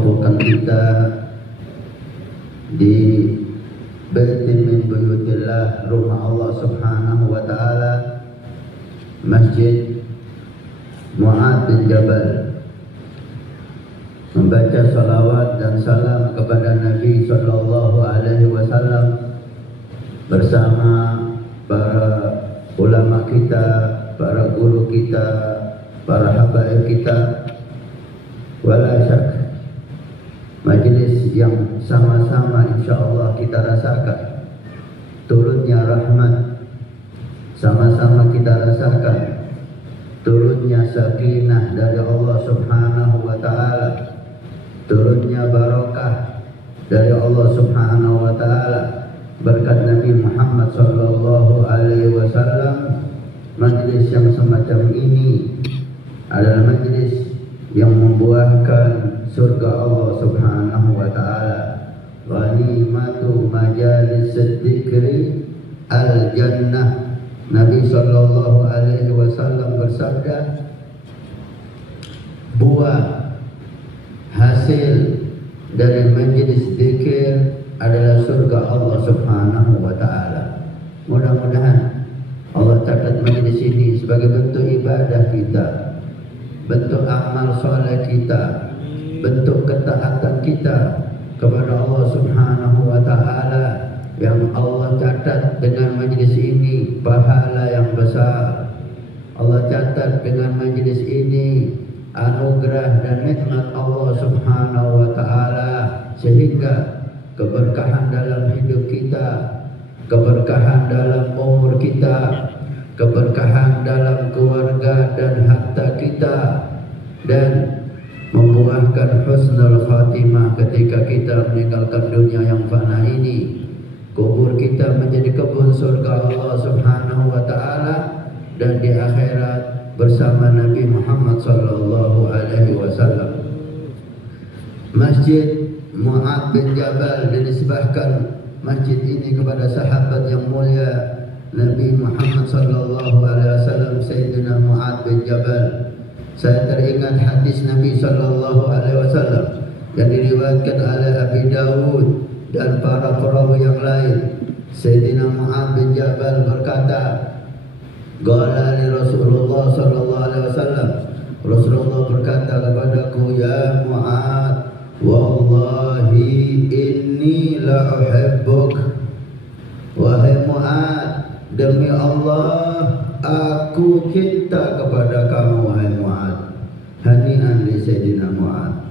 mempertemukan kita di baitin min buyutillah, rumah Allah Subhanahu wa taala, Masjid Mu'adz bin Jabal, membaca salawat dan salam kepada Nabi sallallahu alaihi wasallam bersama para ulama kita, para guru kita, para habaib kita. Wala syak, majlis yang sama-sama insyaallah kita rasakan turunnya rahmat, sama-sama kita rasakan turunnya sakinah dari Allah Subhanahu wa taala, turunnya barakah dari Allah Subhanahu wa taala berkat Nabi Muhammad sallallahu alaihi wasallam. Majlis yang semacam ini adalah majlis yang membuahkan surga Allah Subhanahu wa taala. Ghanimatu majalis dzikri al-jannah. Nabi sallallahu alaihi wasallam bersabda, buah hasil dari majlis zikir adalah surga Allah Subhanahu wa taala. Mudah-mudahan Allah catat majlis ini sebagai bentuk ibadah kita, bentuk amal soleh kita, bentuk ketaatan kita kepada Allah Subhanahu wa taala, yang Allah catat dengan majlis ini pahala yang besar. Allah catat dengan majlis ini anugerah dan nikmat Allah Subhanahu wa taala, sehingga keberkahan dalam hidup kita, keberkahan dalam umur kita, keberkahan dalam keluarga dan harta kita, dan membuahkan husnul khatimah ketika kita meninggalkan dunia yang fana ini. Kubur kita menjadi kebun surga Allah Subhanahu wa taala, dan di akhirat bersama Nabi Muhammad sallallahu alaihi wasallam. Masjid Mu'adz bin Jabal dinisbahkan masjid ini kepada sahabat yang mulia Nabi Muhammad sallallahu alaihi wasallam, Sayyidina Mu'adz bin Jabal. Saya teringat hadis Nabi sallallahu alaihi wasallam yang diriwayatkan oleh Abi Dawud dan para perawi yang lain. Sayyidina Mu'adz bin Jabal berkata, qala li Rasulullah sallallahu alaihi wasallam, Rasulullah berkata kepadaku, ya Mu'adz, wallahi inni la uhibbuk. Wahai Mu'adz, demi Allah aku cinta kepada kamu wahai Mu'adz. Hani'an li Sayyidina Mu'adz.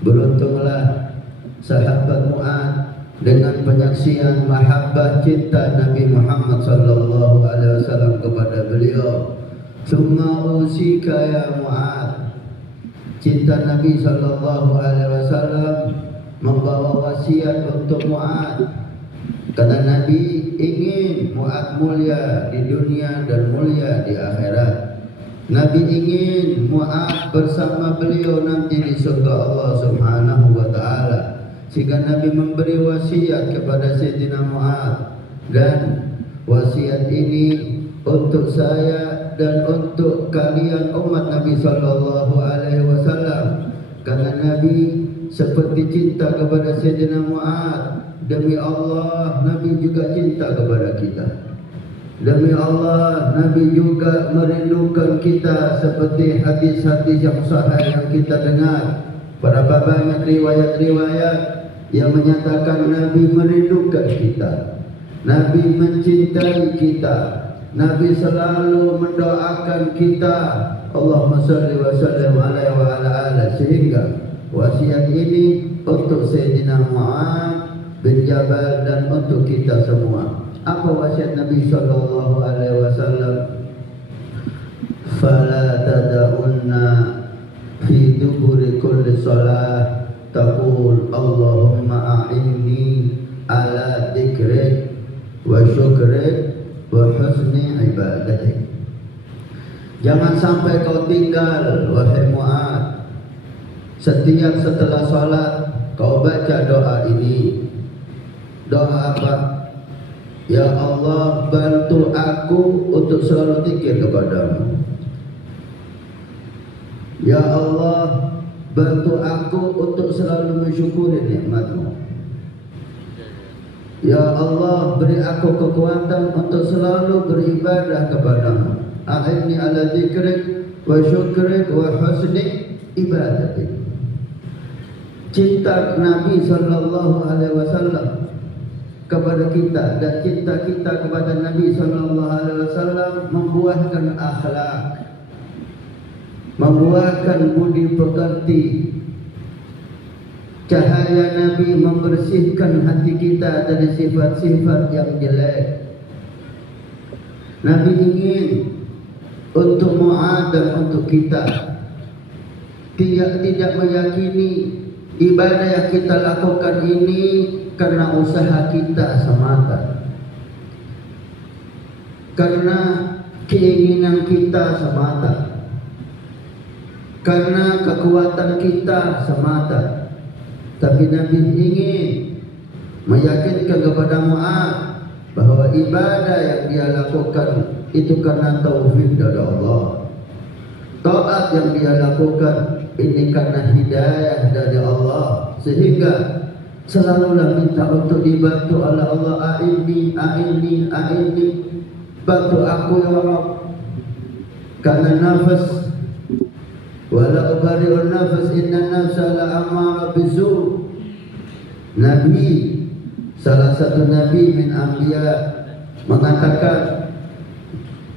Beruntunglah sahabat Mu'adz dengan penyaksian mahabbah cinta Nabi Muhammad sallallahu alaihi wasallam kepada beliau. Summa usika ya Mu'adz. Cinta Nabi sallallahu alaihi wasallam membawa wasiat untuk Mu'adz. Kata Nabi ingin Mu'adz mulia di dunia dan mulia di akhirat. Nabi ingin Mu'adz bersama beliau nanti di surga Allah Subhanahu wa taala. Sehingga Nabi memberi wasiat kepada Sayyidina Mu'adz, dan wasiat ini untuk saya dan untuk kalian umat Nabi sallallahu alaihi wasallam. Karena Nabi seperti cinta kepada Sayyidina Mu'adz, demi Allah Nabi juga cinta kepada kita. Demi Allah Nabi juga merindukan kita, seperti hadis-hadis yang sahih yang kita dengar. Berapa banyak riwayat-riwayat yang menyatakan Nabi merindukan kita, Nabi mencintai kita, Nabi selalu mendoakan kita, Allahumma shalli wa sallim alaihi wa ala alihi. Sehingga wasiat ini untuk Sayyidina Mu'adz bin Jabal dan untuk kita semua. Apa wasiat Nabi sallallahu alaihi wasallam? Fala tad'unna fi duburi kulli shalah taqul Allahumma a'inni ala dzikrik wa syukrik wa husni ibadatik. Jangan sampai kau tinggal wahai Mu'adz, setiap setelah salat kau baca doa ini. Doa apa? Ya Allah, bantu aku untuk selalu zikir kepadamu. Ya Allah, bantu aku untuk selalu mensyukuri nikmat-Mu. Ya Allah, beri aku kekuatan untuk selalu beribadah kepadamu. A'inni ala dzikrik wa syukrik wa husni ibadatik. Cinta Nabi sallallahu alaihi wasallam kepada kita dan cinta kita kepada Nabi sallallahu alaihi wasallam membuahkan akhlak, membuahkan budi pekerti. Cahaya Nabi membersihkan hati kita dari sifat-sifat yang jelek. Nabi ingin untuk Mu'adz dan untuk kita tidak meyakini ibadah yang kita lakukan ini karena usaha kita semata, karena keinginan kita semata, karena kekuatan kita semata. Tapi Nabi ingin meyakinkan kepada Mu'adz bahwa ibadah yang dia lakukan itu karena taufik dari Allah. Taat yang dia lakukan ini karena hidayah dari Allah. Sehingga selalulah minta untuk dibantu oleh Allah. A'inni, bantu aku ya Rabb. Karena nafas, wala ubari'un nafas, inna nafsa la'amara bisu. Nabi, salah satu Nabi min anbiya mengatakan,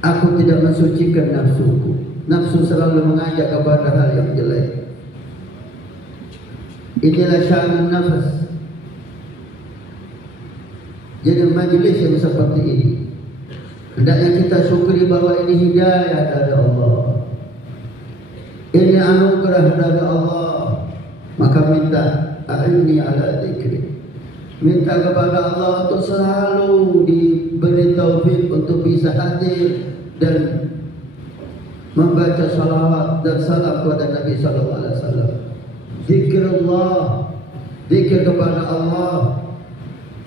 aku tidak mensucikan nafsuku. Nafsu selalu mengajak kepada hal yang jelek. Inilah sya'nun nafas. Jadi majlis yang seperti ini hendaknya kita syukuri bahwa ini hidayah dari Allah, ini anugerah dari Allah. Maka minta a'inni ala dzikri, minta kepada Allah untuk selalu diberi taufik untuk bisa hadir dan membaca salawat dan salam kepada Nabi sallallahu alaihi wasallam. Zikrullah, zikir kepada Allah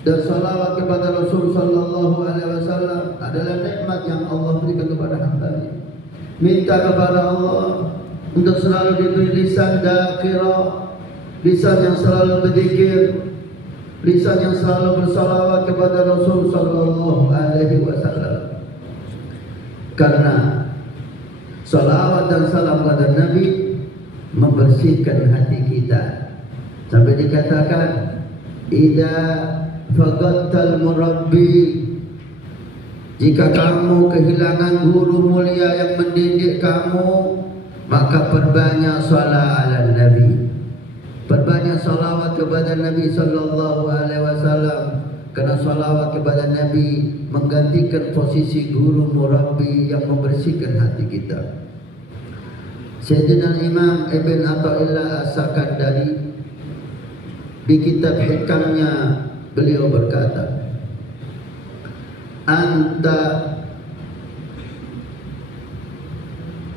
dan salawat kepada Rasul sallallahu alaihi wasallam adalah nikmat yang Allah berikan kepada hamba-Nya. Minta kepada Allah untuk selalu diberi lisan dzakirah, lisan yang selalu berzikir, lisan yang selalu bersalawat kepada Rasul sallallahu alaihi wasallam. Karena salawat dan salam kepada Nabi membersihkan hati kita. Sampai dikatakan, idza faqadtal murabbi, jika kamu kehilangan guru mulia yang mendidik kamu, maka perbanyak salat ala Nabi, perbanyak salawat kepada Nabi sallallahu alaihi wasallam. Karena salawat kepada Nabi menggantikan posisi guru murabbi yang membersihkan hati kita. Sayyidina Imam Ibn Athaillah As-Sakandari di kitab hikamnya beliau berkata, anta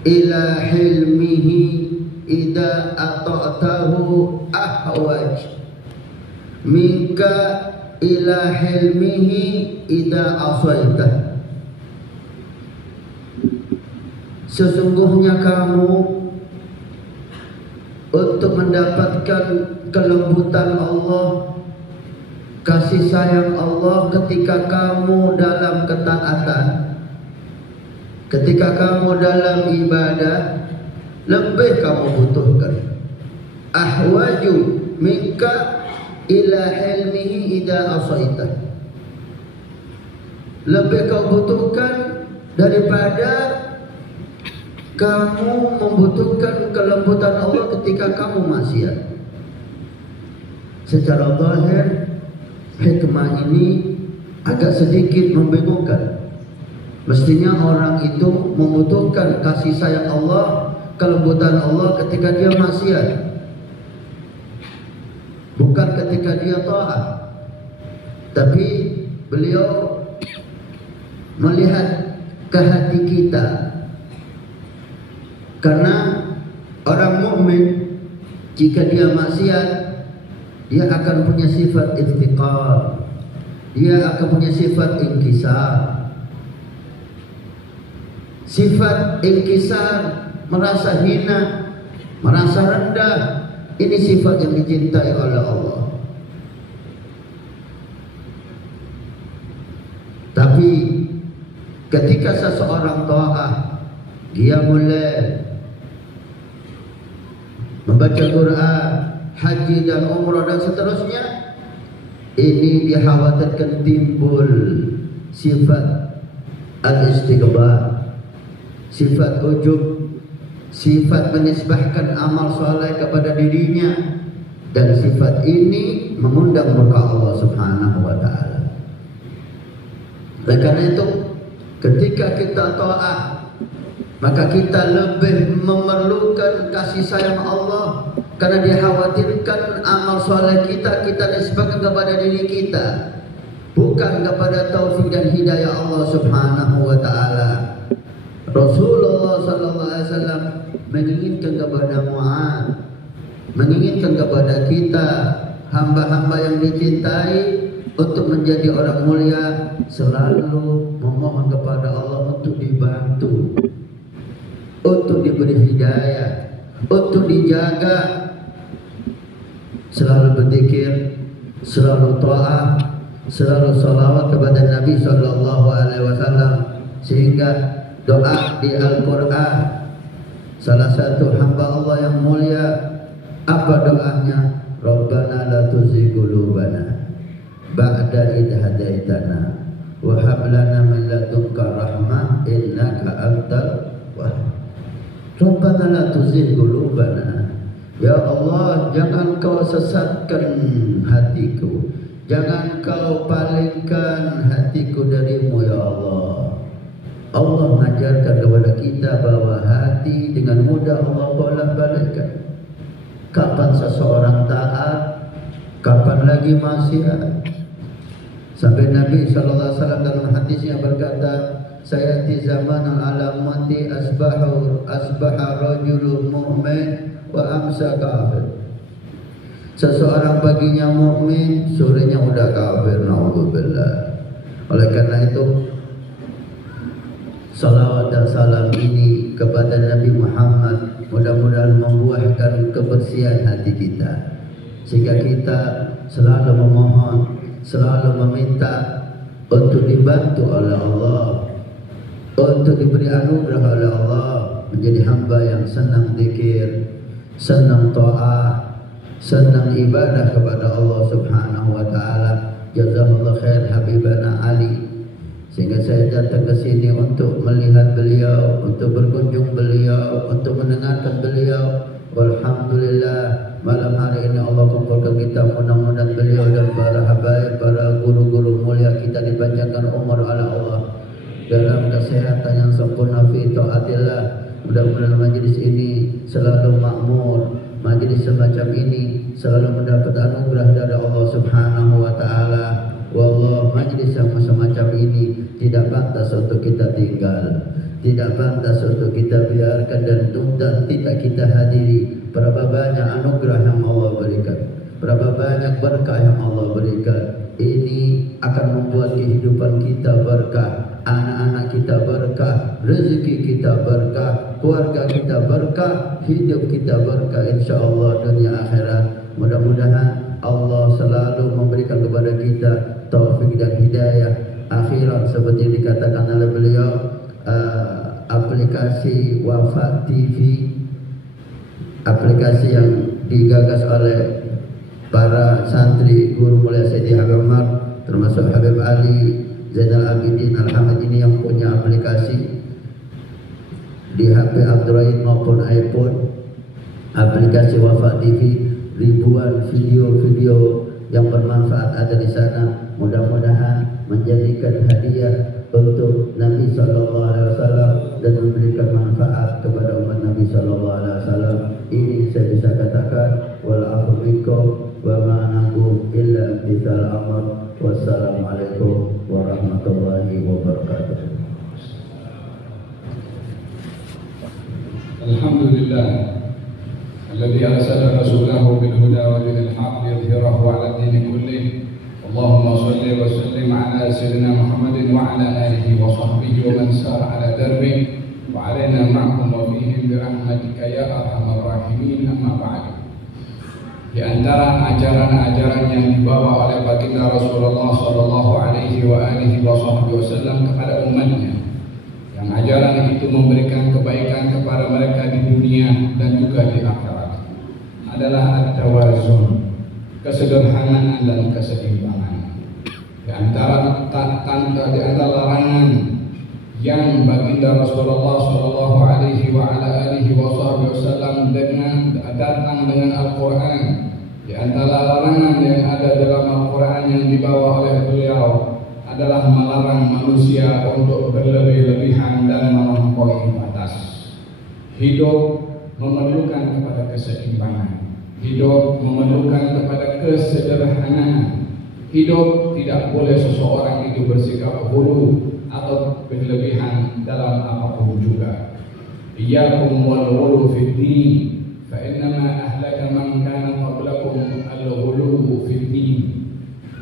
ila hilmihi idza ata'tahu ahwaj minka ila hilmihi idza asaitah. Sesungguhnya kamu untuk mendapatkan kelembutan Allah, kasih sayang Allah ketika kamu dalam ketaatan, ketika kamu dalam ibadah, lebih kamu butuhkan. Ahwaju minka ila hilmihi idza asaitah. Lebih kau butuhkan daripada kamu membutuhkan kelembutan Allah ketika kamu maksiat. Secara zahir hikmah ini agak sedikit membingungkan. Mestinya orang itu membutuhkan kasih sayang Allah, kelembutan Allah ketika dia maksiat, bukan ketika dia taat. Tapi beliau melihat ke hati kita. Karena orang mukmin jika dia maksiat, dia akan punya sifat iftiqar, dia akan punya sifat inkisar. Sifat inkisar, merasa hina, merasa rendah, Ini sifat yang dicintai oleh Allah. Tapi ketika seseorang ta'ah, dia mulai membaca Quran, haji dan umrah dan seterusnya, ini dikhawatirkan timbul sifat al-istikbar, sifat ujub, sifat menisbahkan amal soleh kepada dirinya, dan sifat ini mengundang murka Allah Subhanahu wa ta'ala. Oleh karena itu, ketika kita taat, maka kita lebih memerlukan kasih sayang Allah, karena dikhawatirkan amal soleh kita nisbahkan kepada diri kita, bukan kepada taufik dan hidayah Allah Subhanahu wa ta'ala. Rasulullah sallallahu alaihi wasallam menginginkan kepada Mu'adz, menginginkan kepada kita hamba-hamba yang dicintai untuk menjadi orang mulia, selalu memohon kepada Allah untuk dibantu, untuk diberi hidayah, untuk dijaga, selalu berzikir, selalu taat, selalu salawat kepada Nabi sallallahu alaihi wasallam. Sehingga doa di Al-Quran, salah satu hamba Allah yang mulia, apa doanya? Rabbana la tuzigh qulubana ba'da idh hadaitana wa hab lana min ladunka rahmah innaka antal wahhab. Rabbana la tuzigh qulubana, ya Allah, jangan kau sesatkan hatiku, jangan kau palingkan hatiku darimu ya Allah. Allah mengajarkan kepada kita bahwa hati dengan mudah Allah bolak-balikkan. Kapan seseorang taat, kapan lagi maksiat. Sampai Nabi sallallahu alaihi wasallam dalam hadisnya berkata, sayati zaman ala ummati asbaha rajulun mu'min wa amsa kafir. Seseorang paginya mukmin, sorenya udah kafir, naudzubillah. Oleh karena itu, salawat dan salam ini kepada Nabi Muhammad mudah-mudahan membuahkan kebersihan hati kita, sehingga kita selalu memohon, selalu meminta untuk dibantu oleh Allah, untuk diberi anugerah oleh Allah, menjadi hamba yang senang zikir, senang taat, senang ibadah kepada Allah Subhanahu wa ta'ala. Jazakallahu khair Habibana Ali. Sehingga saya datang ke sini untuk melihat beliau, untuk berkunjung beliau, untuk mendengarkan beliau. Walhamdulillah, malam hari ini Allah kumpulkan kita. Mudah-mudahan beliau dan para habaib, para guru-guru mulia kita dipanjangkan umur oleh Allah dalam kesehatan yang sempurna fi taatillah. Mudah-mudahan majelis ini selalu makmur, majelis semacam ini selalu mendapat anugerah dari Allah Subhanahu wa ta'ala. Wallah, majelis yang semacam ini tidak pantas untuk kita tinggal, tidak pantas untuk kita biarkan dan tidak kita hadiri. Berapa banyak anugerah yang Allah berikan, berapa banyak berkah yang Allah berikan. Ini akan membuat kehidupan kita berkah, anak-anak kita berkah, rezeki kita berkah, keluarga kita berkah, hidup kita berkah, insyaallah dunia akhirat. Mudah-mudahan Allah selalu memberikan kepada kita taufik dan hidayah akhirat, seperti yang dikatakan oleh beliau. Aplikasi Wafa TV, aplikasi yang digagas oleh para santri guru mulia Sayyidi Habib Umar, termasuk Habib Ali Zainal Abidin Al-Hamid, ini yang punya aplikasi di HP Android maupun iPhone. Aplikasi Wafa TV, ribuan video-video yang bermanfaat ada di sana. Mudah-mudahan menjadikan hadiah untuk Nabi sallallahu alaihi wasallam dan memberikan manfaat kepada umat Nabi sallallahu alaihi wasallam. Ini saya bisa katakan, wal afu minkum wa ma naqum illa bithal amr. Wassalamualaikum warahmatullahi wabarakatuh. Alhamdulillah alladzi arsala rasulahu bil huda wa dinil haqq liyudhhirahu 'ala ad-din kullih. Allahumma shalli wa sallim ala sayyidina Muhammadin wa ala alihi wa sahbihi wa man sara ala darbi wa alaina ma'hum wa fihim bi rahmatika ya arhamar rahimin. Amma ba'd. di antara ajaran-ajaran yang dibawa oleh baginda Rasulullah sallallahu alaihi wasallam kepada umatnya, yang ajaran itu memberikan kebaikan kepada mereka di dunia dan juga di akhirat, adalah at-tawazun, kesederhanaan dan keseimbangan. Di antara larangan yang baginda Rasulullah sallallahu alaihi wasallam datang dengan Al-Quran, di antara larangan yang ada dalam Al-Quran yang dibawa oleh beliau adalah melarang manusia untuk berlebih-lebihan dan melampaui batas. Hidup memerlukan kepada keseimbangan, hidup memerlukan kepada kesederhanaan. Hidup tidak boleh seseorang itu bersikap hulu atau berlebihan dalam apapun juga. Iyyakum wal ghulu fid din, fa innama ahlaka man kana qablakum al-ghulu fid din.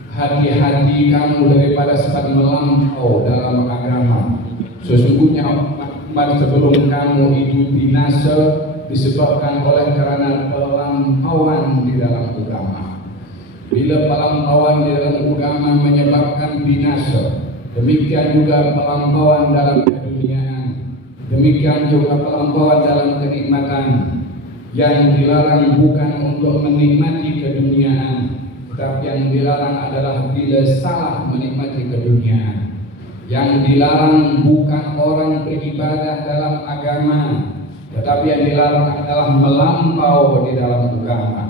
Hati-hati kamu daripada sifat melampau dalam agama. Sesungguhnya umat sebelum kamu itu binasa disebabkan oleh karena pelampauan di dalam agama. Bila pelampauan di dalam agama menyebabkan binasa, demikian juga pelampauan dalam keduniaan. Demikian juga pelampauan dalam kenikmatan. Yang dilarang bukan untuk menikmati keduniaan, tetapi yang dilarang adalah bila salah menikmati keduniaan. Yang dilarang bukan orang beribadah dalam agama, tetapi yang dilarang adalah melampau di dalam agama.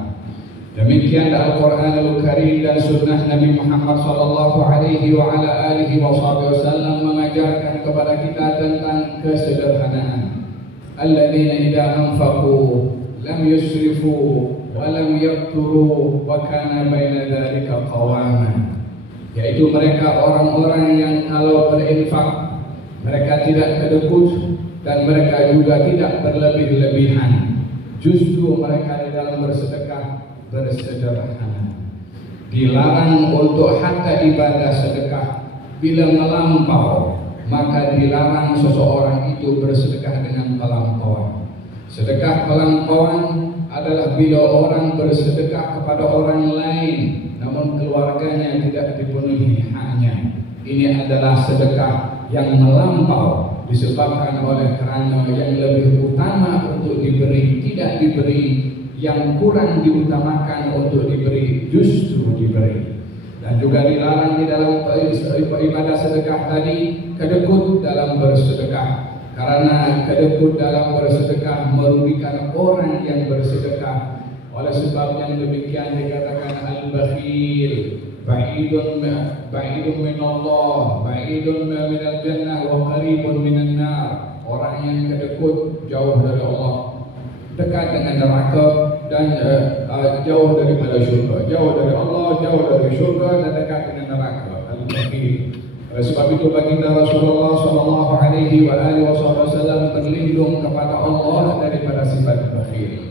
Demikian Al-Quranul Karim dan Sunnah Nabi Muhammad sallallahu alaihi wasallam mengajarkan kepada kita tentang kesederhanaan. Alladzina idza anfaqu lam yusrifu wa lam yaqturu wa kana baina dzalika qawama. Yaitu mereka orang-orang yang kalau berinfak mereka tidak kedekut dan mereka juga tidak berlebih-lebihan. Justru mereka di dalam bersedekah bersederhana. Dilarang untuk harta ibadah sedekah. Bila melampau, maka dilarang seseorang itu bersedekah dengan pelampauan. Sedekah pelampauan adalah bila orang bersedekah kepada orang lain namun keluarganya tidak dipenuhi haknya. Ini adalah sedekah yang melampau, disebabkan oleh karena yang lebih utama untuk diberi tidak diberi, yang kurang diutamakan untuk diberi justru diberi. Dan juga dilarang di dalam ibadah sedekah tadi kedekut dalam bersedekah, karena kedekut dalam bersedekah merugikan orang yang bersedekah. Oleh sebab yang demikian dikatakan al-bakhil ba'idun min Allah, ba'idun minal jannah wa qaribun minan nar. Orang yang kedekut jauh dari Allah, dekat dengan neraka dan jauh daripada syurga. Jauh dari Allah, jauh dari syurga dan dekat dengan neraka. Al-bakhil. Oleh sebab itu baginda Rasulullah sallallahu alaihi wasallam berlindung kepada Allah daripada sifat bakhil.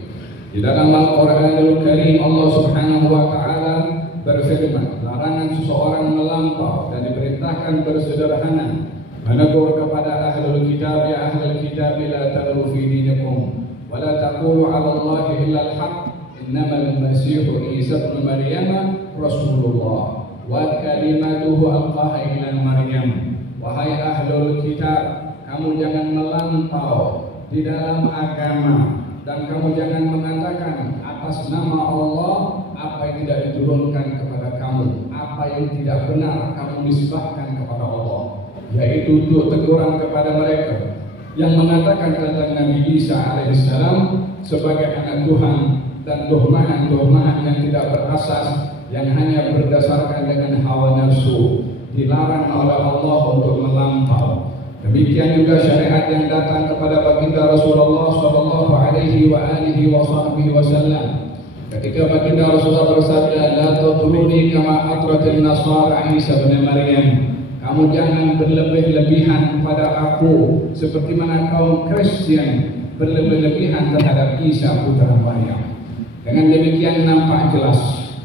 Di dalam Al-Quranul Karim Allah Subhanahu wa taala berfirman, larangan seseorang melampau dan diperintahkan bersederhana, menegur kepada ahlul kitab, ya ahlul kitab la taghlu fi dinikum wa la taqulu 'ala Allahi illa al-haq, innamal masihu Isa ibn Maryam rasulullah wa kalimatuhu alqaha ila Maryam. Wahai ahlul kitab, kamu jangan melampau di dalam agama dan kamu jangan mengatakan atas nama Allah apa yang tidak diturunkan kepada kamu, apa yang tidak benar kamu nisbahkan kepada Allah, yaitu teguran kepada mereka yang mengatakan tentang Nabi Isa alaihissalam sebagai anak Tuhan dan tuhmahan-tuhmahan yang tidak berasas, yang hanya berdasarkan dengan hawa nafsu. Dilarang oleh Allah untuk melampau. Demikian juga syariat yang datang kepada baginda Rasulullah sallallahu alaihi wasallam. Ketika baginda Rasulullah bersabda, "La tatruni kama atratin nasara Isa bin Maryam." Kamu jangan berlebih-lebihan kepada aku seperti mana kaum Kristen berlebih-lebihan terhadap Isa putra Maryam. Dengan demikian nampak jelas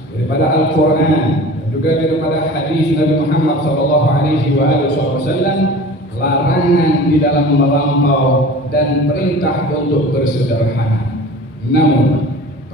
daripada Al-Quran dan juga daripada hadis Nabi Muhammad sallallahu alaihi wasallam larangan di dalam melampau dan perintah untuk bersederhana. Namun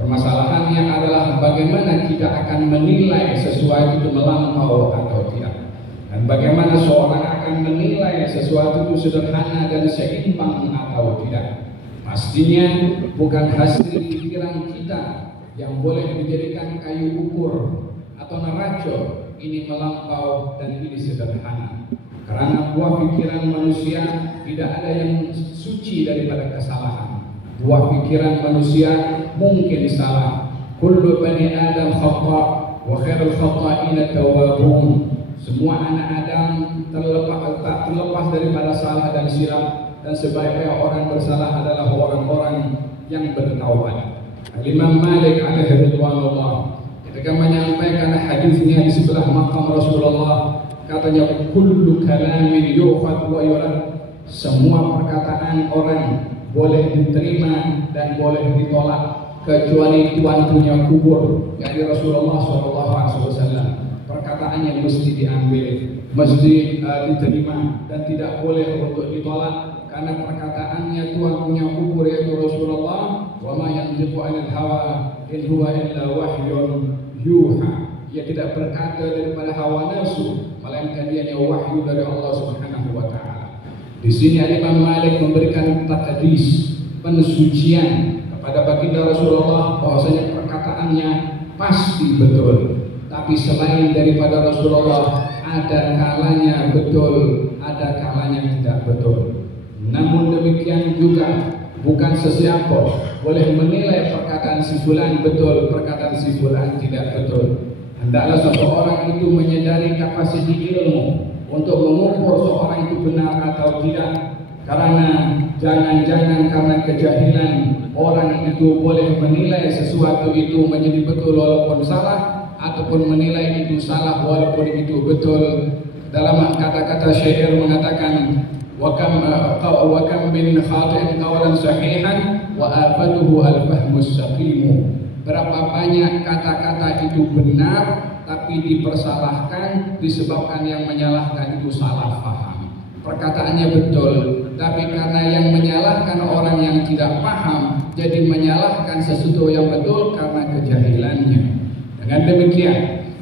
Permasalahannya adalah bagaimana kita akan menilai sesuatu itu melampau atau tidak, dan bagaimana seorang akan menilai sesuatu itu sederhana dan seimbang atau tidak. Pastinya bukan hasil pikiran kita yang boleh dijadikan kayu ukur atau neraca ini melampau dan ini sederhana. Karena buah pikiran manusia tidak ada yang suci daripada kesalahan. Buah pikiran manusia mungkin salah. Kullu bani Adam khata' wa khairul khata'ina tawwabun. Semua anak Adam tak terlepas daripada salah dan silap, dan sebaik-baik orang bersalah adalah orang-orang yang bertaubat. Imam Malik alaihi ridwanullah ketika menyampaikan hadisnya di sebelah makam Rasulullah, katanya kullu kalamin yu'khad wa yurad. Semua perkataan orang boleh diterima dan boleh ditolak kecuali tuan punya kubur, yakni Rasulullah SAW. Perkataannya mesti diambil, mesti diterima dan tidak boleh untuk ditolak, karena perkataannya tuan punya kubur yaitu Rasulullah. Wa ma yantiqu 'anil hawa in huwa illa wahyun yuha. Ia tidak berkata daripada hawa nafsu, melainkan dia wahyu dari Allah Subhanahu wa taala. Di sini Imam Malik memberikan taqdis, pensucian kepada baginda Rasulullah, bahwasanya perkataannya pasti betul. Tapi selain daripada Rasulullah, ada kalanya betul, ada kalanya tidak betul. Namun demikian juga bukan sesiapa boleh menilai perkataan si fulan betul, perkataan si fulan tidak betul. Hendaklah seseorang itu menyadari kapasiti ilmu untuk mengukur seorang itu benar atau tidak. Karena jangan-jangan karena kejahilan orang itu boleh menilai sesuatu itu menjadi betul walaupun salah, ataupun menilai itu salah walaupun itu betul. Dalam kata-kata syair mengatakan, wa kam min khati'in qawlan sahihan wa afatuhu al-fahmus saqimu. Berapa banyak kata-kata itu benar tapi dipersalahkan disebabkan yang menyalahkan itu salah paham. Perkataannya betul, tapi karena yang menyalahkan orang yang tidak paham, jadi menyalahkan sesuatu yang betul karena kejahilannya. Dengan demikian,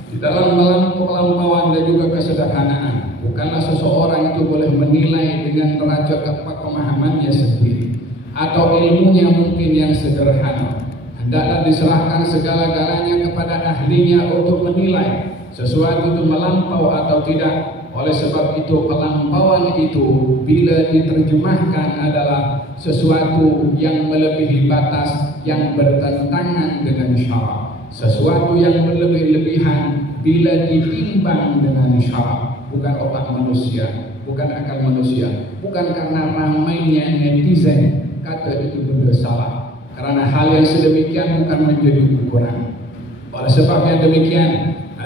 di dalam pelampauan dan juga kesederhanaan, bukanlah seseorang itu boleh menilai dengan neraca pemahamannya sendiri atau ilmunya mungkin yang sederhana. Hendaklah diserahkan segala-galanya kepada ahlinya untuk menilai sesuatu itu melampau atau tidak. Oleh sebab itu, pelampauan itu bila diterjemahkan adalah sesuatu yang melebihi batas, yang bertentangan dengan syarak. Sesuatu yang berlebih-lebihan bila ditimbang dengan syarak. Bukan otak manusia, bukan akal manusia, bukan karena ramainya netizen kata itu benda salah. Karena hal yang sedemikian bukan menjadi ukuran. Oleh sebab yang demikian,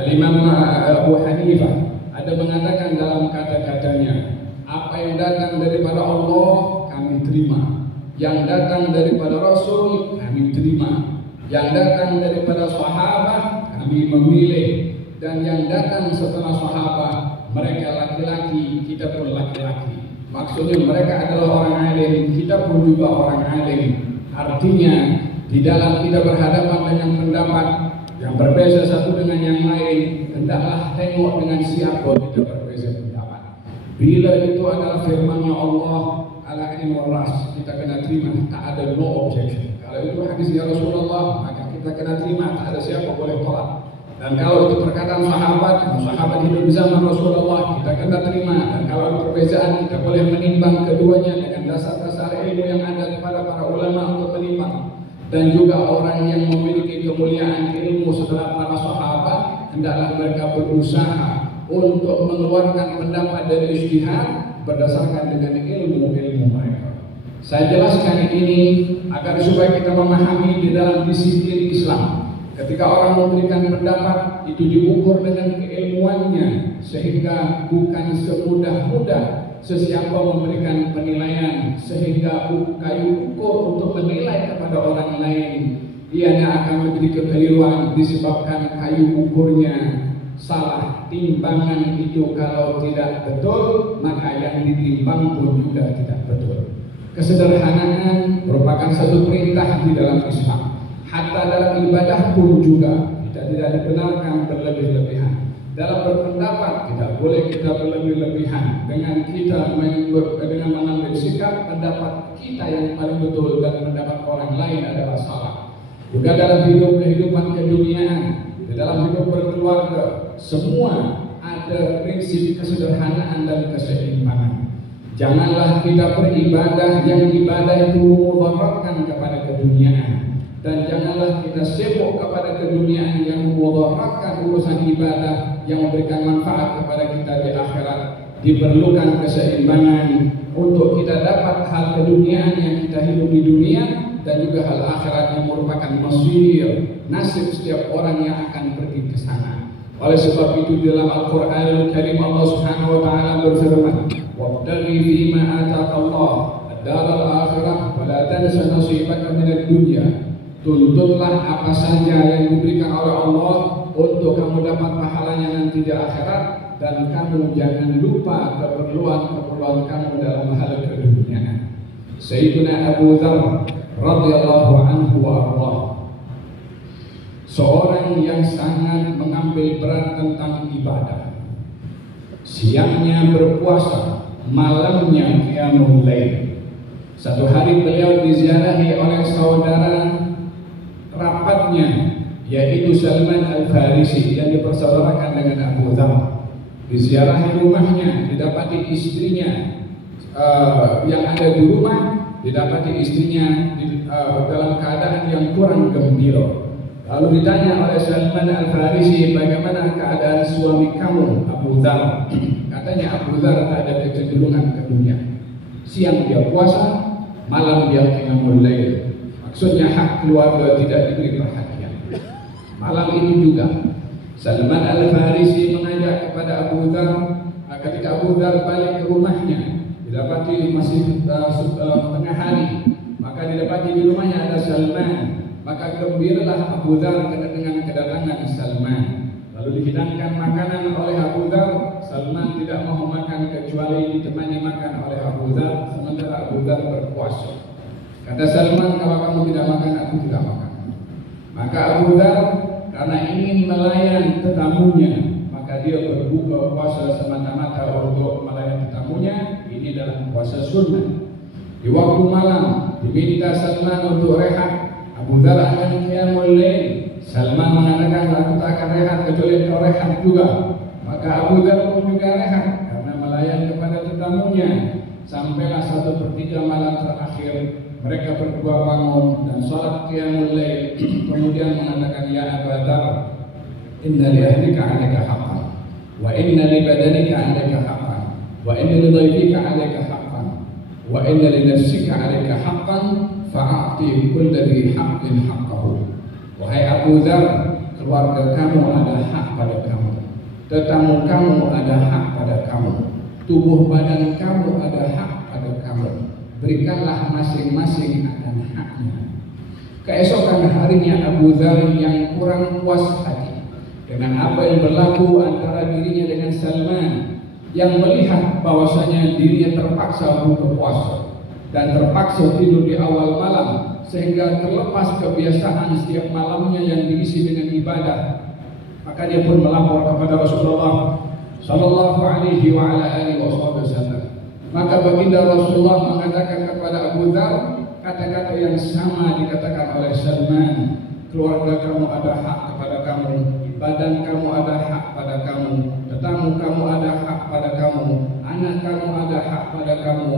Imam Abu Hanifah ada mengatakan dalam kata-katanya, apa yang datang daripada Allah kami terima, yang datang daripada Rasul kami terima, yang datang daripada sahabat kami memilih, dan yang datang setelah sahabat mereka laki-laki, kita pun laki-laki. Maksudnya mereka adalah orang alim, kita pun juga orang alim. Artinya di dalam kita berhadapan dengan pendapat yang berbeza satu dengan yang lain, hendaklah tengok dengan siapa kita berbeza pendapat. Bila itu adalah firman-Nya Allah ala ilmi waras, kita kena terima, tak ada no objection. Kalau itu hadisnya Rasulullah, maka kita kena terima, tak ada siapa boleh tolak. Dan kalau itu perkataan sahabat, sahabat hidup di zaman Rasulullah, kita kena terima. Dan kalau ada perbezaan, kita boleh menimbang keduanya dengan dasar-dasar ilmu yang ada kepada para ulama untuk menimbang. Dan juga orang yang memiliki kemuliaan ilmu setelah para sahabat, hendaklah mereka berusaha untuk mengeluarkan pendapat dari ijtihad berdasarkan dengan ilmu-ilmu mereka. Saya jelaskan ini agar supaya kita memahami di dalam disiplin Islam. Ketika orang memberikan pendapat, itu diukur dengan keilmuannya, sehingga bukan semudah-mudah sesiapa memberikan penilaian, sehingga kayu ukur untuk menilai kepada orang lain, ianya akan menjadi kekeliruan disebabkan kayu ukurnya salah. Timbangan itu kalau tidak betul, maka yang ditimbang pun juga tidak betul. Kesederhanaan merupakan satu perintah di dalam Islam. Hatta dalam ibadah pun juga kita tidak dibenarkan berlebih-lebihan. Dalam berpendapat tidak boleh kita berlebih-lebihan dengan mengambil sikap pendapat kita yang paling betul dan pendapat orang lain adalah salah. Juga dalam kehidupan keduniaan, di dalam hidup berkeluarga, semua ada prinsip kesederhanaan dan keseimbangan. Janganlah kita beribadah yang ibadah itu memudaratkan kepada keduniaan, dan janganlah kita sibuk kepada keduniaan yang memudaratkan urusan ibadah yang memberikan manfaat kepada kita di akhirat. Diperlukan keseimbangan untuk kita dapat hal keduniaan yang kita hidup di dunia dan juga hal akhirat yang merupakan masir, nasib setiap orang yang akan pergi ke sana. Oleh sebab itu dalam Al-Qur'anul Karim Allah Subhanahu wa taala berfirman, "Wabtaghi fima ataqallah ad-daral akhirah wa la tansa nasibaka minad dunya." Tuntutlah apa saja yang diberikan oleh Allah untuk kamu dapat pahalanya nanti di akhirat, dan kamu jangan lupa keperluan kamu dalam hal keduniaan. Sayyidina Abu Dzar radhiyallahu anhu wa ardah, seorang yang sangat mengambil berat tentang ibadah. Siangnya berpuasa, malamnya qiyamul lail. Satu hari beliau diziarahi oleh saudara rapatnya, yaitu Salman Al-Farisi yang dipersaudarakan dengan Abu Dzar. Diziarahi rumahnya, didapati istrinya yang ada di rumah, didapati istrinya dalam keadaan yang kurang gembira. Lalu ditanya oleh Salman Al-Farisi, bagaimana keadaan suami kamu, Abu Dzar? Katanya Abu Dzar tak ada kecenderungan ke dunia. Siang dia puasa, malam dia qiyamul lail. Maksudnya hak keluarga tidak diberi perhatian. Malam itu juga Salman Al-Farisi mengajak kepada Abu Dzar. Ketika Abu Dzar balik ke rumahnya, didapati masih tengah hari, maka didapati di rumahnya ada Salman. Maka gembiralah Abu Dzar dengan kedatangan Salman. Lalu dihidangkan makanan oleh Abu Dzar. Salman tidak mau makan kecuali ditemani makan oleh Abu Dzar, sementara Abu Dzar berpuasa. Kata Salman, kalau kamu tidak makan, aku tidak makan. Maka Abu Dzar karena ingin melayan tetamunya, maka dia berbuka puasa semata-mata untuk melayan tetamunya. Ini dalam puasa sunnah. Di waktu malam diminta Salman untuk rehat. Abu Dzar akan qiyamul lail. Salman mengatakan, aku tak akan rehat kecuali kau rehat juga. Maka Abu Dzar pun juga rehat karena melayan kepada tetamunya. Sampailah 1/3 malam terakhir mereka berdua bangun dan salat qiyamul lail. Kemudian mengatakan, ya Abu Dzar, inna li ahlika 'alaika haqqan, wa inna li badanika 'alaika haqqan, wa inna li dhaifika 'alaika haqqan, wa inna li nafsika 'alaika haqqan, fa'ati kulli dhi haqqin haqqahu. Wahai Abu Dzar, keluarga kamu ada hak pada kamu, tetamu kamu ada hak pada kamu, tubuh badan kamu ada hak pada kamu. Berikanlah masing-masing akan haknya. Keesokan harinya Abu Dzar yang kurang puas hati dengan apa yang berlaku antara dirinya dengan Salman, yang melihat bahwasanya dirinya terpaksa buka puasa dan terpaksa tidur di awal malam, sehingga terlepas kebiasaan setiap malamnya yang diisi dengan ibadah. Maka dia pun melapor kepada Rasulullah sallallahu alaihi wa ala alihi wasallam. Maka baginda Rasulullah mengatakan kepada Abu Dzar kata-kata yang sama dikatakan oleh Salman. Keluarga kamu ada hak kepada kamu, badan kamu ada hak pada kamu, tetamu kamu ada hak pada kamu, anak kamu ada hak pada kamu.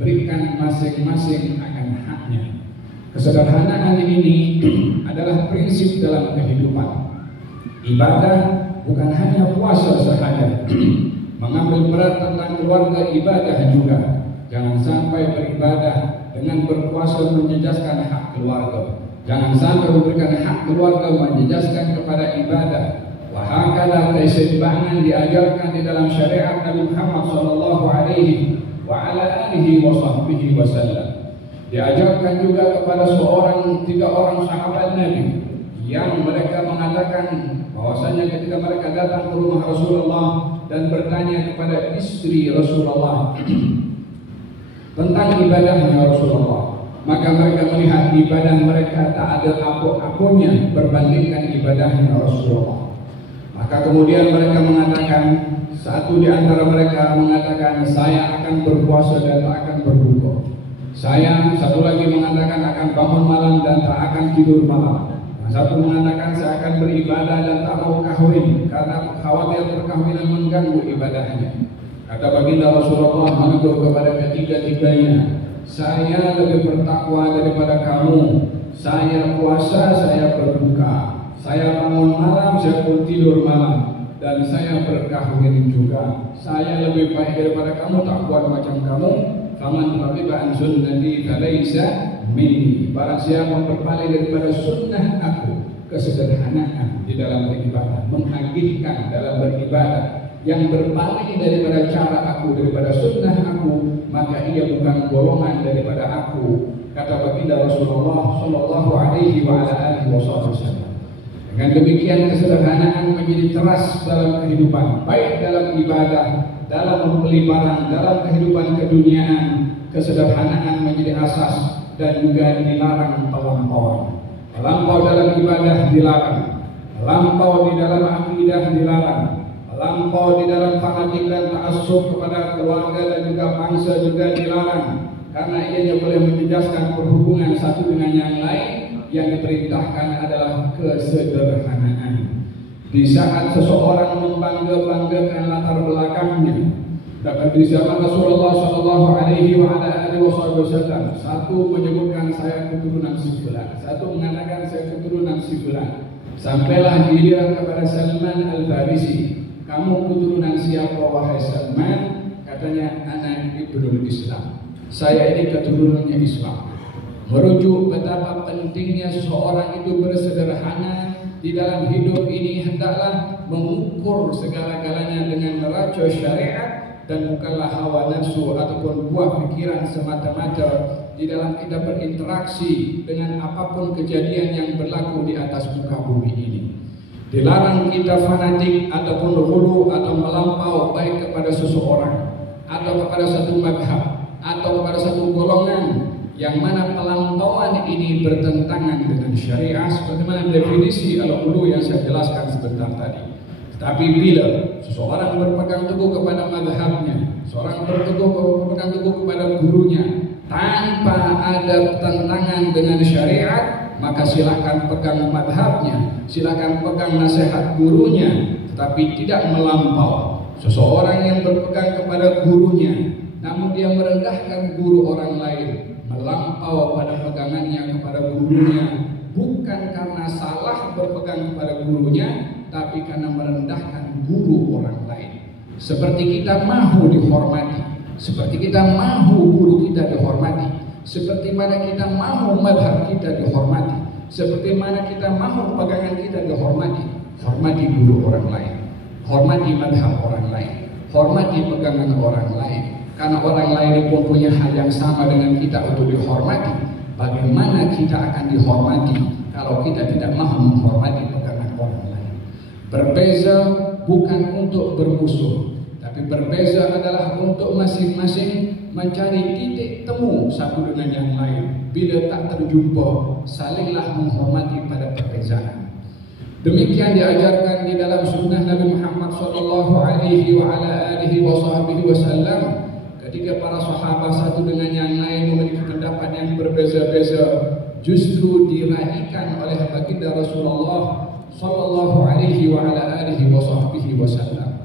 Berikan masing-masing akan haknya. Kesederhanaan ini adalah prinsip dalam kehidupan. Ibadah bukan hanya puasa sahaja. Mengambil berat tentang keluarga, ibadah juga. Jangan sampai beribadah dengan berpuasa menjejaskan hak keluarga. Jangan sampai memberikan hak keluarga menjejaskan kepada ibadah. Wahakala keseimbangan diajarkan di dalam syariat Nabi Muhammad sallallahu alaihi wa ala alihi wasallam. Diajarkan juga kepada tiga orang sahabat Nabi yang mereka mengatakan bahwasanya ketika mereka datang ke rumah Rasulullah dan bertanya kepada istri Rasulullah tentang ibadahnya Rasulullah, maka mereka melihat ibadah mereka tak ada apa-apanya berbandingkan ibadahnya Rasulullah. Maka kemudian mereka mengatakan, satu di antara mereka mengatakan, saya akan berpuasa dan tak akan berbuka. Satu lagi mengatakan akan bangun malam dan tak akan tidur malam. Satu mengatakan saya akan beribadah dan tak mau kahwin karena khawatir perkawinan mengganggu ibadahnya. Kata baginda Rasulullah menegur kepada ketiga-tiganya, saya lebih bertakwa daripada kamu. Saya puasa, saya berbuka. Saya bangun malam, saya pun tidur malam. Dan saya berkahwin juga. Saya lebih baik daripada kamu, tak buat macam kamu. Faman raghiba an sunnati falaysa minni. Barang siapa berpaling daripada sunnah aku, kesederhanaan di dalam beribadah, menghagihkan dalam beribadah, yang berpaling daripada cara aku, daripada sunnah aku, maka ia bukan golongan daripada aku. Kata baginda Rasulullah sallallahu alaihi wasallam. Dengan demikian kesederhanaan menjadi teras dalam kehidupan, baik dalam ibadah, dalam membeli barang, dalam kehidupan keduniaan. Kesederhanaan menjadi asas dan juga dilarang pelampauan. Melampau dalam ibadah dilarang, melampau di dalam akidah dilarang, melampau di dalam fanatik dan ta'assub kepada keluarga dan juga bangsa juga dilarang, karena ianya boleh menjejaskan perhubungan satu dengan yang lain. Yang diperintahkan adalah kesederhanaan. Di saat seseorang membangga-banggakan latar belakangnya, dapat di zaman Rasulullah sallallahu alaihi wasallam, satu menyebutkan saya keturunan si fulan, satu mengatakan saya keturunan si fulan. Sampailah giliran kepada Salman Al-Farisi, kamu keturunan siapa wahai Salman? Katanya, ana ibnul Islam. Saya ini keturunannya Islam. Merujuk betapa pentingnya seseorang itu bersederhana di dalam hidup ini, hendaklah mengukur segala-galanya dengan neraca syariat dan bukanlah hawa nafsu ataupun buah pikiran semata-mata di dalam kita berinteraksi dengan apapun kejadian yang berlaku di atas muka bumi ini. Dilarang kita fanatik ataupun ghulu atau melampau baik kepada seseorang atau kepada satu madhab atau kepada satu golongan, yang mana pelampauan ini bertentangan dengan syariah sebagaimana definisi al-ghulu yang saya jelaskan sebentar tadi. Tetapi bila seseorang berpegang teguh kepada madhabnya, seorang berpegang teguh kepada gurunya tanpa ada tentangan dengan syariat, maka silakan pegang madhabnya, silakan pegang nasihat gurunya, tetapi tidak melampau. Seseorang yang berpegang kepada gurunya namun dia merendahkan guru orang lain, melampau pada pegangannya kepada gurunya, bukan karena salah berpegang kepada gurunya, tapi karena merendahkan guru orang lain. Seperti kita mahu dihormati, seperti kita mahu guru kita dihormati, seperti mana kita mahu madhab kita dihormati, seperti mana kita mahu pegangan kita dihormati. Hormati guru orang lain, hormati madhab orang lain, hormati pegangan orang lain. Karena orang lain pun punya hal yang sama dengan kita untuk dihormati. Bagaimana kita akan dihormati kalau kita tidak mahu menghormati pegangan orang lain? Berbeza bukan untuk bermusuh, tapi berbeza adalah untuk masing-masing mencari titik temu satu dengan yang lain. Bila tak terjumpa, salinglah menghormati pada perbezaan. Demikian diajarkan di dalam sunnah Nabi Muhammad sallallahu alaihi wasallam. Ketika para sahabat satu dengan yang lain memiliki pendapat yang berbeza-beza, justru diraihkan oleh baginda Rasulullah sallallahu alaihi wasallam.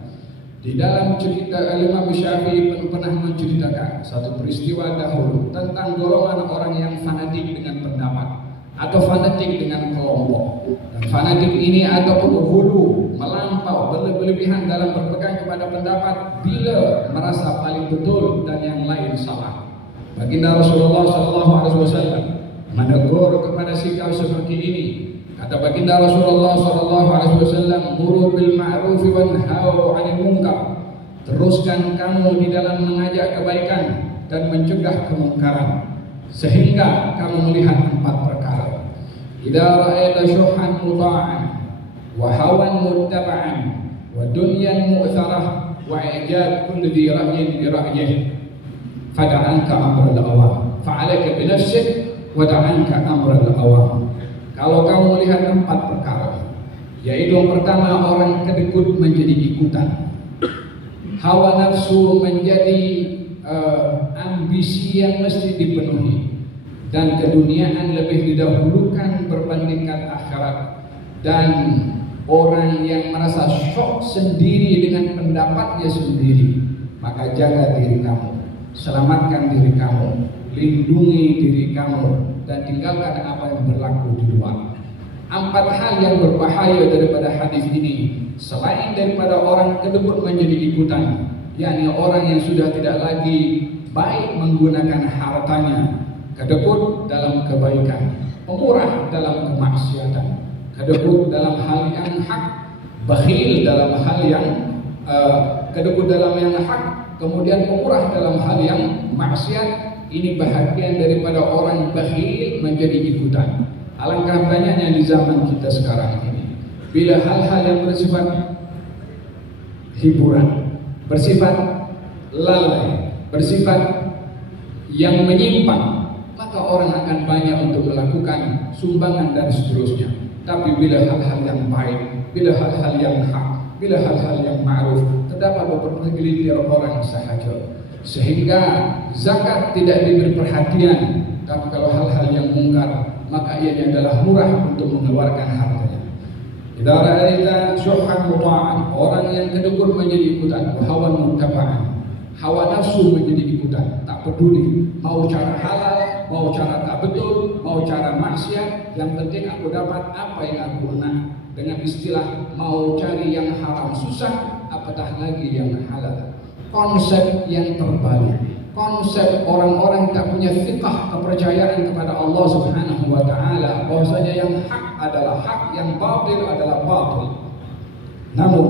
Di dalam cerita Imam Syafi'i pernah menceritakan satu peristiwa dahulu tentang golongan orang yang fanatik dengan pendapat atau fanatik dengan kelompok. Dan fanatik ini ataupun ghulu, melampau, berlebihan dalam berpegang kepada pendapat bila merasa paling betul dan yang lain salah. Baginda Rasulullah SAW menegur kepada sikap seperti ini. Kata baginda Rasulullah SAW, "Muru bil ma'ruf wanhau 'anil munkar." Teruskan kamu di dalam mengajak kebaikan dan mencegah kemungkaran, sehingga kamu melihat 4 perkara. Idza ra'aita syuhan muta'an wa hawan muttaba'an wa dunyan mu'tharah wa i'jab kulli dhi ra'yin bi ra'yihi fad'anka amral awam fa'alayka bi nafsik wada'anka amral awam. Kalau kamu lihat 4 perkara, yaitu yang pertama, orang kedekut menjadi ikutan, hawa nafsu menjadi ambisi yang mesti dipenuhi, dan keduniaan lebih didahulukan berbandingkan akhirat, dan orang yang merasa syok sendiri dengan pendapatnya sendiri. Maka jaga diri kamu, selamatkan diri kamu, lindungi diri kamu, dan tinggalkan apa yang berlaku di luar. 4 hal yang berbahaya daripada hadis ini, selain daripada orang kedekut menjadi ikutan, yakni orang yang sudah tidak lagi baik menggunakan hartanya, kedekut dalam kebaikan, pemurah dalam kemaksiatan, kedekut dalam hal yang hak, bakhil dalam hal yang kedekut dalam yang hak, kemudian pemurah dalam hal yang maksiat. Ini bahagian daripada orang bakhil menjadi ikutan. Alangkah banyaknya di zaman kita sekarang ini, bila hal-hal yang bersifat hiburan, bersifat lalai, bersifat yang menyimpang, maka orang akan banyak untuk melakukan sumbangan dan seterusnya. Tapi bila hal-hal yang baik, bila hal-hal yang hak, bila hal-hal yang ma'ruf, terdapat beberapa gelintir orang sahaja, sehingga zakat tidak diberi perhatian. Tapi kalau hal-hal yang mungkar, maka ianya adalah murah untuk mengeluarkan hartanya. Idza ra'aita syuhhan muta'an, orang yang kedekut menjadi ikutan, hawan muttaba'an, hawa nafsu menjadi ikutan, tak peduli mau cara halal, mau cara tak betul, mau cara maksiat, yang penting aku dapat apa yang aku nak. Dengan istilah mau cari yang haram susah, apatah lagi yang halal. Konsep yang terbalik, konsep orang-orang tak punya fiqh kepercayaan kepada Allah Subhanahu wa taala, bahwasanya yang hak adalah hak, yang batil adalah batil. Namun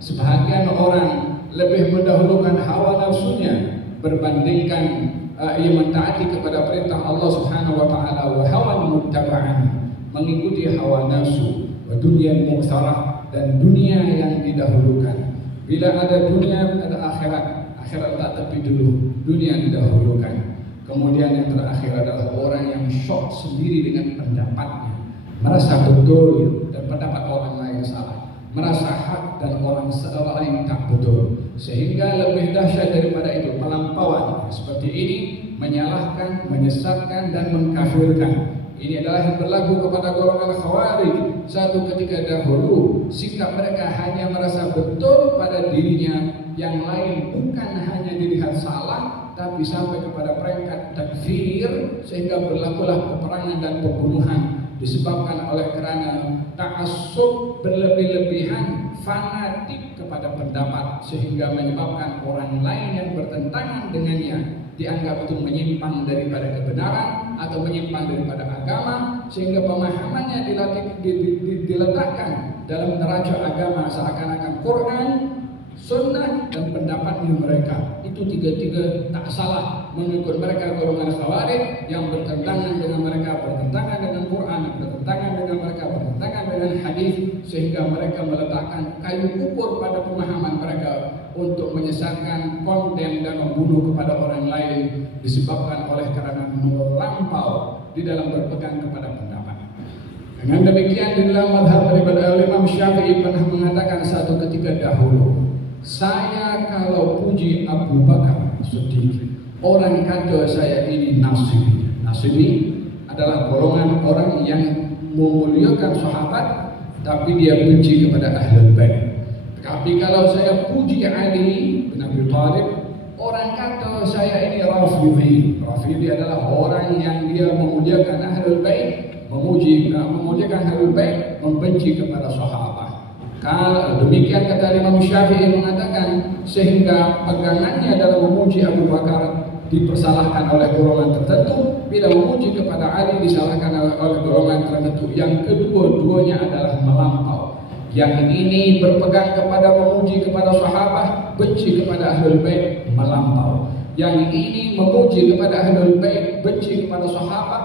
sebahagian orang lebih mendahulukan hawa nafsunya berbandingkan ia mentaati kepada perintah Allah Subhanahu wa taala, wa hawan muttaba'an, mengikuti hawa nafsu, wa dunya mu'tsarah, dan dunia yang didahulukan. Bila ada dunia, ada akhirat. Akhirat tak tepi dulu, dunia didahulukan. Kemudian yang terakhir adalah orang yang syok sendiri dengan pendapatnya, merasa betul dan pendapat orang lain salah, merasa hak dan orang lain tak betul. Sehingga lebih dahsyat daripada itu, pelampauan seperti ini menyalahkan, menyesatkan, dan mengkafirkan. Ini adalah yang berlaku kepada golongan Khawarij. Satu ketika dahulu, sikap mereka hanya merasa betul pada dirinya, yang lain bukan hanya dilihat salah, tapi sampai kepada peringkat takfir, sehingga berlakulah peperangan dan pembunuhan disebabkan oleh kerana ta'assub berlebih-lebihan, fanatik kepada pendapat, sehingga menyebabkan orang lain yang bertentangan dengannya dianggap itu menyimpang daripada kebenaran atau menyimpang daripada agama, sehingga pemahamannya diletakkan dalam neraca agama seakan-akan Quran, sunnah, dan pendapatnya mereka. Itu tiga-tiga tak salah mengikut mereka golongan Khawarij yang bertentangan dengan mereka, bertentangan dengan Quran, bertentangan dengan mereka, bertentangan dengan hadis, sehingga mereka meletakkan kayu ukur pada pemahaman mereka untuk menyesatkan, konten, dan membunuh kepada orang lain disebabkan oleh kerana melampau di dalam berpegang kepada pendapat. Dengan demikian, di dalam mazhab daripada Imam Syafi'i pernah mengatakan satu ketika dahulu, saya kalau puji Abu Bakar sedikit, orang kata saya ini nasibi. Nasibi adalah golongan orang yang memuliakan sahabat, tapi dia benci kepada Ahlul Bait. Tapi kalau saya puji Ali bin Abi Thalib, orang kata saya ini Rafidhi. Rafidhi adalah orang yang dia memuliakan Ahlul Bait, memuliakan Ahlul Bait, membenci kepada sahabat. Kalau demikian kata Imam Syafi'i mengatakan, sehingga pegangannya dalam memuji Abu Bakar dipersalahkan oleh golongan tertentu, bila memuji kepada Ali disalahkan oleh golongan tertentu. Yang kedua-duanya adalah melampau. Yang ini berpegang kepada memuji kepada sahabat, benci kepada Ahlul Bait, melampau. Yang ini memuji kepada Ahlul Bait, benci kepada sahabat,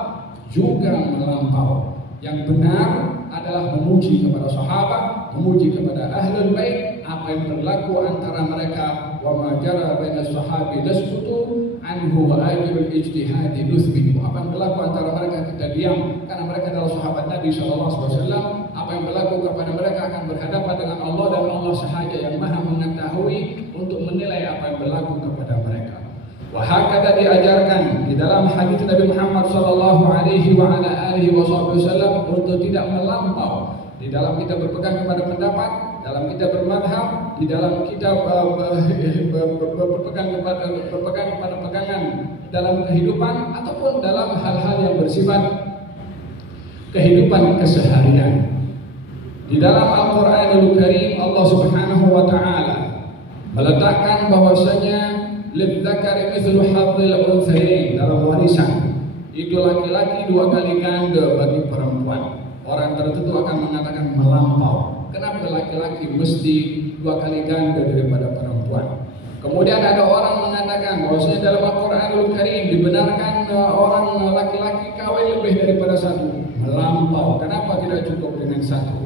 juga melampau. Yang benar adalah memuji kepada sahabat, memuji kepada Ahlul Bait. Apa yang berlaku antara mereka wa ma jara baina sahabi nasqutu anhu wa ajrul ijtihadi nuthbitu. Apa yang berlaku antara mereka kita diam karena mereka adalah sahabat Nabi sallallahu alaihi wasallam. Apa yang berlaku kepada mereka akan berhadapan dengan Allah, dan Allah sahaja yang Maha mengetahui untuk menilai apa yang berlaku kepada mereka. Wahakata diajarkan di dalam hadis Nabi Muhammad sallallahu alaihi wa ala alihi wasallam untuk tidak melampau di dalam kita berpegang kepada pendapat, dalam kita bermadhab, di dalam kita berpegang kepada pegangan dalam kehidupan ataupun dalam hal-hal yang bersifat kehidupan keseharian. Di dalam Al-Qur'anul Karim Allah Subhanahu wa taala meletakkan bahwasanya lidzakari mithlu hadzil unthayain, dalam warisan itu laki-laki 2 kali ganda bagi perempuan. Orang tertentu akan mengatakan melampau. Kenapa laki-laki mesti 2 kali ganda daripada perempuan? Kemudian ada orang mengatakan bahwasanya dalam Al-Qur'anul Karim dibenarkan orang laki-laki kawin lebih daripada 1. Melampau. Kenapa tidak cukup dengan 1?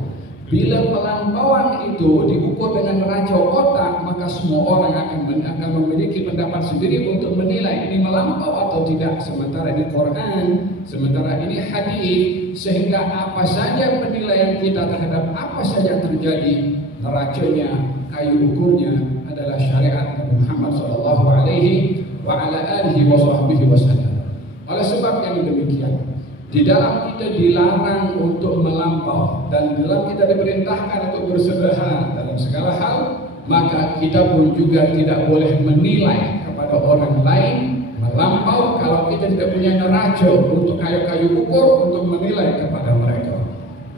Bila pelampauan itu diukur dengan racau otak, maka semua orang akan memiliki pendapat sendiri untuk menilai ini melampau atau tidak. Sementara ini Quran, sementara ini hadis, sehingga apa saja penilaian kita terhadap apa saja terjadi, neraconya, kayu ukurnya adalah syariat Nabi Muhammad sallallahu alaihi wa ala alihi wasallam. Oleh sebab yang demikian, di dalam kita dilarang untuk melampau dan di dalam kita diperintahkan untuk bersederhana dalam segala hal, maka kita pun juga tidak boleh menilai kepada orang lain melampau kalau kita tidak punya neraca untuk kayu-kayu ukur untuk menilai kepada mereka.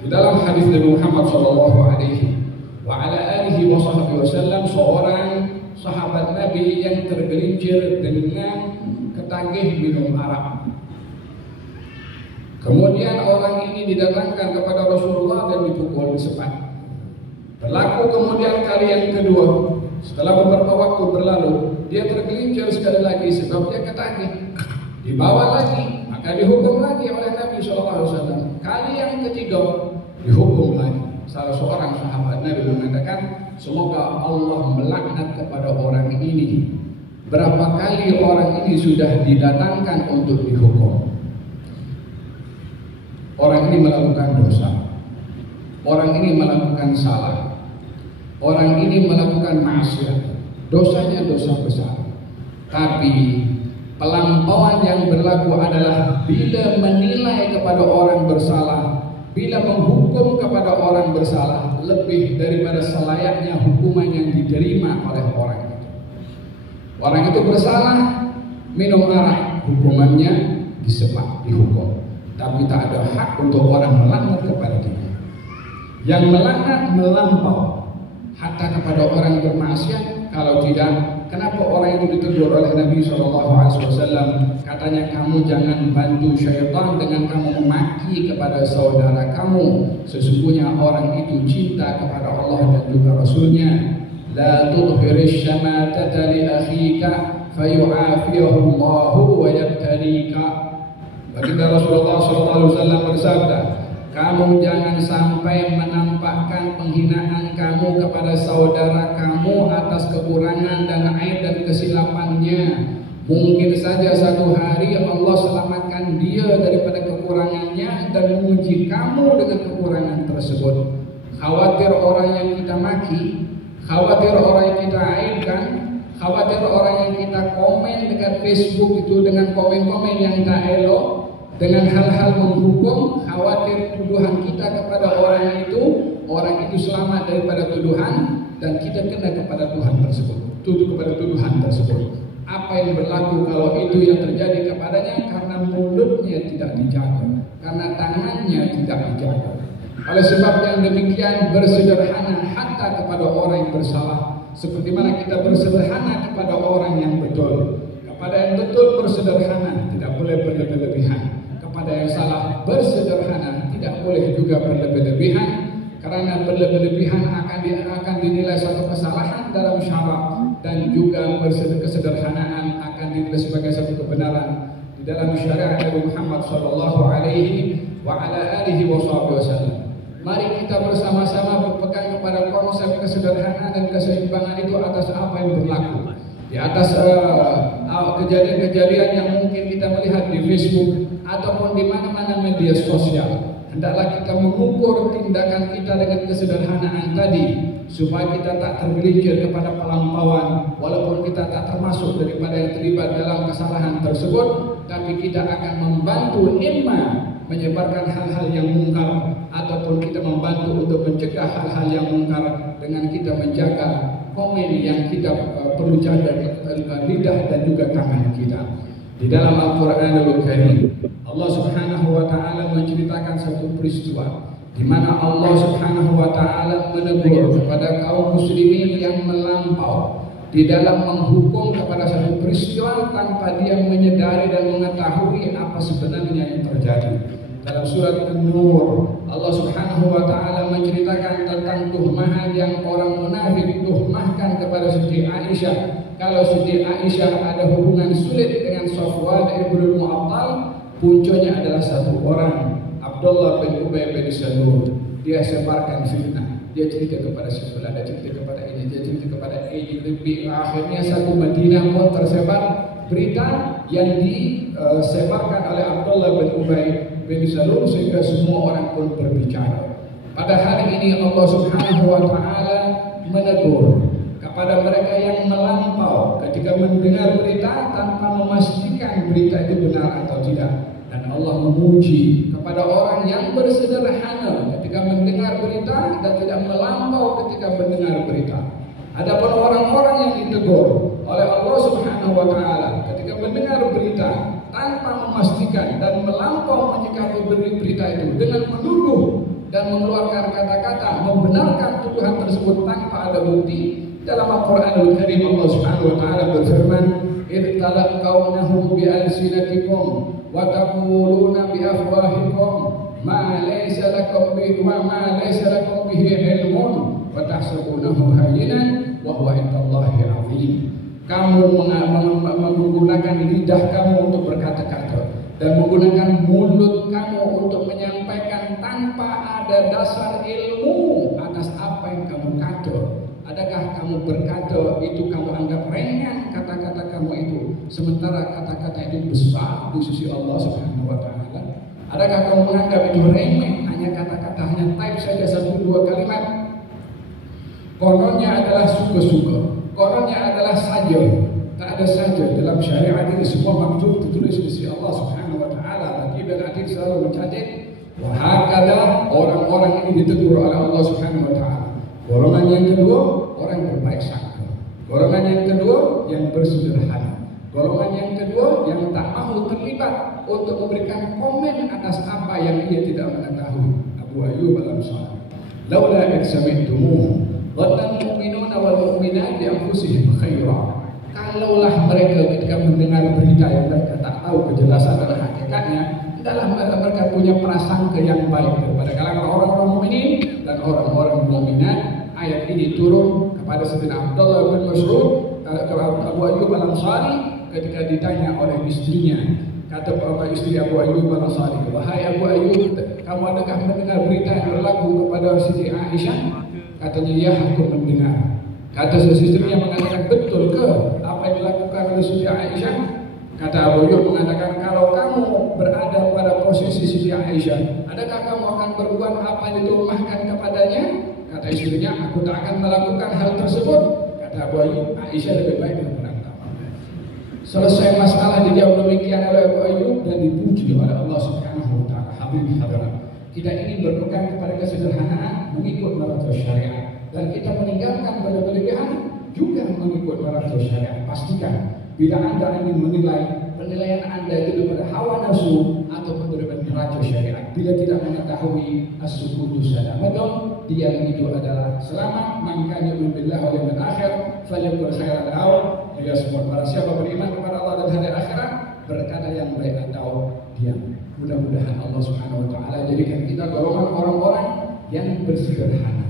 Di dalam hadis Nabi Muhammad sallallahu alaihi wa ala alihi wasallam, seorang sahabat Nabi yang tergelincir dengan ketagih minum arak. Kemudian orang ini didatangkan kepada Rasulullah dan dipukul, disepat. Berlaku kemudian kali yang kedua, setelah beberapa waktu berlalu, dia tergelincir sekali lagi sebab dia ketagih. Dibawa lagi, maka dihukum lagi oleh Nabi SAW. Kali yang ketiga dihukum lagi. Salah seorang sahabat Nabi mengatakan, semoga Allah melaknat kepada orang ini. Berapa kali orang ini sudah didatangkan untuk dihukum? Orang ini melakukan dosa, orang ini melakukan salah, orang ini melakukan maksiat, dosanya dosa besar. Tapi pelampauan yang berlaku adalah bila menilai kepada orang bersalah, bila menghukum kepada orang bersalah lebih daripada selayaknya hukuman yang diterima oleh orang itu. Orang itu bersalah, minum arak, hukumannya disepak, dihukum. Tapi tak ada hak untuk orang melaknat kepada dia. Yang melaknat melampau, hatta kepada orang bermaksiat. Kalau tidak, kenapa orang itu ditegur oleh Nabi SAW? Katanya, kamu jangan bantu syaitan dengan kamu memaki kepada saudara kamu. Sesungguhnya orang itu cinta kepada Allah dan juga Rasulnya. La tudhirish syamatata li akhika fayu'afiyahu Allahu wa yabtalika. Baginda Rasulullah SAW bersabda, kamu jangan sampai menampakkan penghinaan kamu kepada saudara kamu atas kekurangan dan aib dan kesilapannya. Mungkin saja satu hari Allah selamatkan dia daripada kekurangannya dan menguji kamu dengan kekurangan tersebut. Khawatir orang yang kita maki, khawatir orang yang kita aibkan, khawatir orang yang kita komen dekat Facebook itu dengan komen-komen yang tak elok, dengan hal-hal menghukum, khawatir tuduhan kita kepada orang itu selamat daripada tuduhan dan kita kena kepada Tuhan tersebut, kepada tuduhan tersebut. Apa yang berlaku kalau itu yang terjadi kepadanya? Karena mulutnya tidak dijaga, karena tangannya tidak dijaga. Oleh sebab yang demikian, bersederhana hatta kepada orang yang bersalah, seperti mana kita bersederhana kepada orang yang betul. Kepada yang betul bersederhana, tidak boleh berlebih-lebihan. Kepada yang salah bersederhana, tidak boleh juga berlebih-lebihan, karena berlebih-lebihan akan dinilai satu kesalahan dalam syarak, dan juga kesederhanaan akan dinilai sebagai satu kebenaran di dalam syariat Nabi Muhammad sallallahu alaihi wa ala alihi wasallam. Mari kita bersama-sama berpegang kepada konsep kesederhanaan dan keseimbangan itu atas apa yang berlaku, di atas kejadian-kejadian yang mungkin kita melihat di Facebook ataupun di mana-mana media sosial. Hendaklah kita mengukur tindakan kita dengan kesederhanaan tadi, supaya kita tak tergelincir kepada pelampauan, walaupun kita tak termasuk daripada yang terlibat dalam kesalahan tersebut, tapi kita akan membantu imma menyebarkan hal-hal yang mungkar, ataupun kita membantu untuk mencegah hal-hal yang mungkar dengan kita menjaga komen yang kita perlu jaga, lidah dan juga tangan kita. Di dalam Al-Quranul Karim, Allah Subhanahu wa Ta'ala menceritakan satu peristiwa di mana Allah Subhanahu wa Ta'ala menegur kepada kaum muslimin yang melampau di dalam menghukum kepada satu peristiwa tanpa dia menyadari dan mengetahui apa sebenarnya yang terjadi. Dalam surat An-Nur, Allah Subhanahu wa Ta'ala menceritakan tentang tuhmahan yang orang munafik tuhmahkan kepada Siti Aisyah. Kalau Siti Aisyah ada hubungan sulit dengan Safwan ibn Mu'attal, puncanya adalah satu orang, Abdullah bin Ubay bin Salul. Dia sebarkan fitnah. Dia cerita kepada si fulan, dia cerita kepada ini, dia cerita kepada ini. Akhirnya satu Madinah pun tersebar berita yang disebarkan oleh Abdullah bin Ubay bin Salul sehingga semua orang pun berbicara. Pada hari ini Allah Subhanahu wa Ta'ala menegur kepada mereka yang melampau ketika mendengar berita tanpa memastikan berita itu benar atau tidak. Dan Allah memuji kepada orang yang bersederhana ketika mendengar berita dan tidak melampau ketika mendengar berita. Adapun orang-orang yang ditegur oleh Allah Subhanahu wa Ta'ala ketika mendengar berita tanpa memastikan dan melampau menyikapi berita itu dengan menuduh dan mengeluarkan kata-kata membenarkan tuduhan tersebut tanpa ada bukti. Dalam Al-Quranul Karim Allah Subhanahu wa Ta'ala berfirman, "Idh talaqawnahum bi alsinatikum wa taquluna bi afwahikum ma laysa lakum bihi ilmun wa tahsabunahu hayyinan wa huwa indallahi 'azim." Kamu menggunakan lidah kamu untuk berkata-kata dan menggunakan mulut kamu untuk menyampaikan tanpa ada dasar ilmu atas apa yang kamu kata. Adakah kamu berkata itu kamu anggap ringan kata-kata kamu itu, sementara kata-kata itu besar di sisi Allah Subhanahu wa Ta'ala? Adakah kamu menganggap itu remeh, hanya kata-kata, hanya type saja 1-2 kalimat? Kononnya adalah suka-suka, kononnya adalah saja. Tak ada saja dalam syariat ini, semua maktub tertulis di sisi Allah Subhanahu wa Ta'ala. Lagi dan adik selalu mencatat, wahakala orang-orang ini ditegur oleh Allah Subhanahu wa Ta'ala. Golongan yang kedua, orang yang berbaik sangka. Golongan yang kedua, yang bersederhana. Golongan yang kedua, yang tak mahu terlibat untuk memberikan komen atas apa yang ia tidak mengetahui. Abu Ayyub al-Ansari, laula iksami'tumuh dhanna al-mu'minuna wal mu'minat bi anfusihim khaira. Kalaulah mereka ketika mendengar berita yang mereka tak tahu kejelasan dan hakikatnya, hendaklah mereka punya prasangka yang baik daripada kalangan orang-orang mukminin dan orang-orang mukminat. Ayat ini turun kepada Sayyidina Abdullah bin Mas'ud, Abu Ayyub al-Ansari, ketika ditanya oleh istrinya. Kata istri Abu Ayyub al-Ansari, "Wahai Abu Ayyub, kamu adakah mendengar berita yang berlaku kepada Siti Aisyah?" Katanya, "Ya, aku mendengar." Kata istrinya mengatakan, "Betul ke apa yang dilakukan oleh Siti Aisyah?" Kata Abu Ayyub mengatakan, "Kalau kamu berada pada posisi Siti Aisyah, adakah kamu akan berbuat apa yang dituduhkan kepadanya?" Kata istrinya, "Aku tak akan melakukan hal tersebut." Kata Abu Ayyub, "Aisyah lebih baik daripada kamu." Selesai masalah dijawab demikian oleh Abu Ayyub dan dipuji oleh Allah Subhanahu wa Ta'ala. Habib hadirin, kita ini berpegang kepada kesederhanaan, mengikut marathon syariat, dan kita meninggalkan berlebihan juga mengikut marathon syariat. Pastikan bila Anda ingin menilai, penilaian Anda itu daripada hawa nafsu ataupun daripada neraca syariat. Bila tidak mengetahui as-sukutu salamatun, diam itu adalah selamat. Man kana yu'minu billahi wal yawmil akhir falyakul khairan aw liyasmut. Barang siapa beriman kepada Allah dan hari akhirat, berkata yang baik atau diam. Mudah-mudahan Allah Subhanahu wa Ta'ala jadikan kita golongan orang-orang yang bersederhana,